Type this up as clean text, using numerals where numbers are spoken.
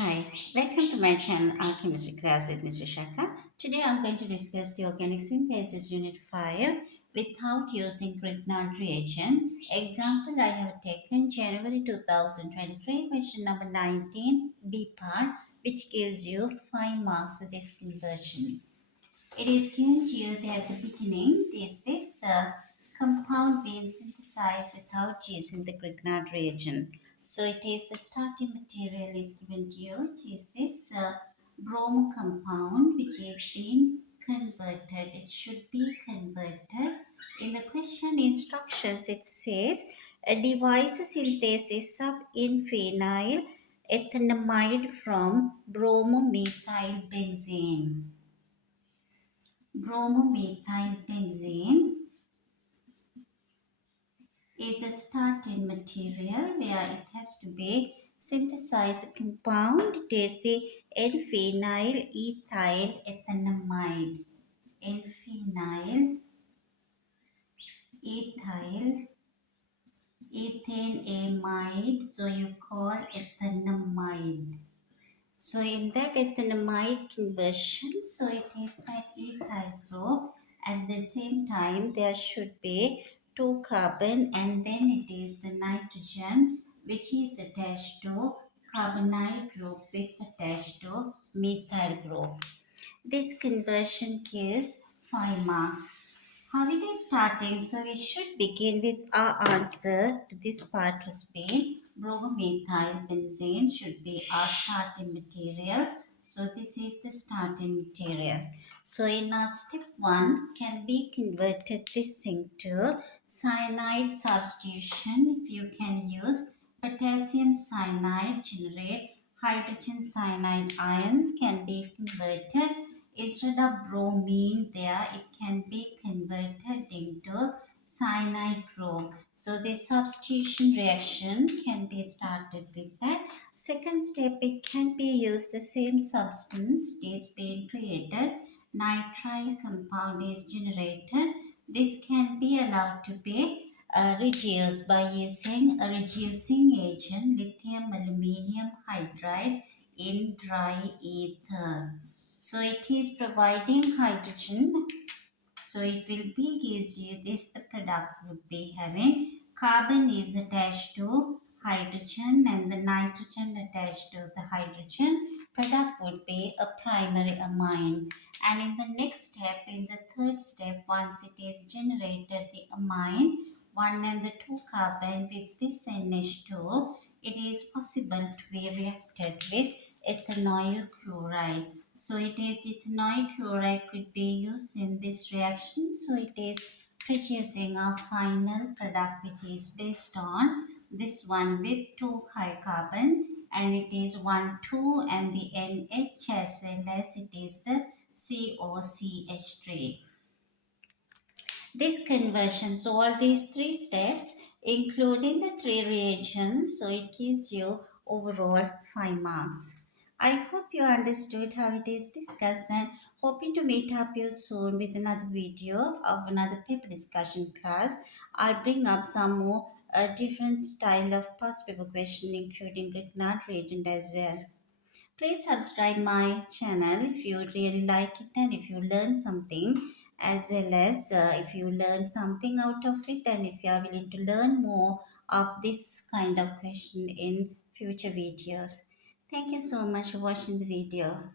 Hi, welcome to my channel Chemistry class with Ms. Vishaka. Today I'm going to discuss the Organic Synthesis Unit 5 without using Grignard reagent. Example I have taken January 2023, question number 19, B part, which gives you 5 marks for this conversion. It is given to you there at the beginning. Is this the compound being synthesized without using the Grignard reagent? So it is the starting material is given to you. It is this bromo compound which is being converted. It should be converted. In the question instructions, it says a device synthesis of phenyl ethanamide from bromomethylbenzene. Bromomethylbenzene is the starting material where it has to be synthesized compound. It is the N-phenyl ethyl ethanamide. N-phenyl ethyl ethanamide. So you call ethanamide. So in that ethanamide conversion, so it is that ethyl group. At the same time, there should be two carbon and then it is the nitrogen which is attached to carbonyl group with attached to methyl group. This conversion gives 5 marks. How it is starting? So we should begin with our answer to this part has been bromomethylbenzene should be our starting material. So this is the starting material. So in our step 1 can be converted this into cyanide substitution. If you can use potassium cyanide generate hydrogen cyanide ions can be converted. Instead of bromine there, it can be converted into cyanide group. So the substitution reaction can be started with that. Second step, it can be used the same substance is being created. Nitrile compound is generated. This can be allowed to be reduced by using a reducing agent lithium aluminium hydride in dry ether. So it is providing hydrogen. So it will be gives you this the product would be having carbon is attached to hydrogen and the nitrogen attached to the hydrogen. Product would be a primary amine. And in the next step, in the third step, once it is generated the amine, 1 and the 2 carbon with this NH2, it is possible to be reacted with ethanoyl chloride. So it is ethanoyl chloride could be used in this reaction. So it is producing a final product which is based on this one with 2 high carbon and it is 1 2 and the NH as well as it is the COCH3. This conversion, so all these 3 steps including the 3 reagents, so it gives you overall 5 marks. I hope you understood how it is discussed and hoping to meet up you soon with another video of another paper discussion class. I'll bring up some more different style of past paper question including Grignard reagent as well. Please subscribe my channel if you really like it and if you learn something as well as if you learn something out of it and if you are willing to learn more of this kind of question in future videos. Thank you so much for watching the video.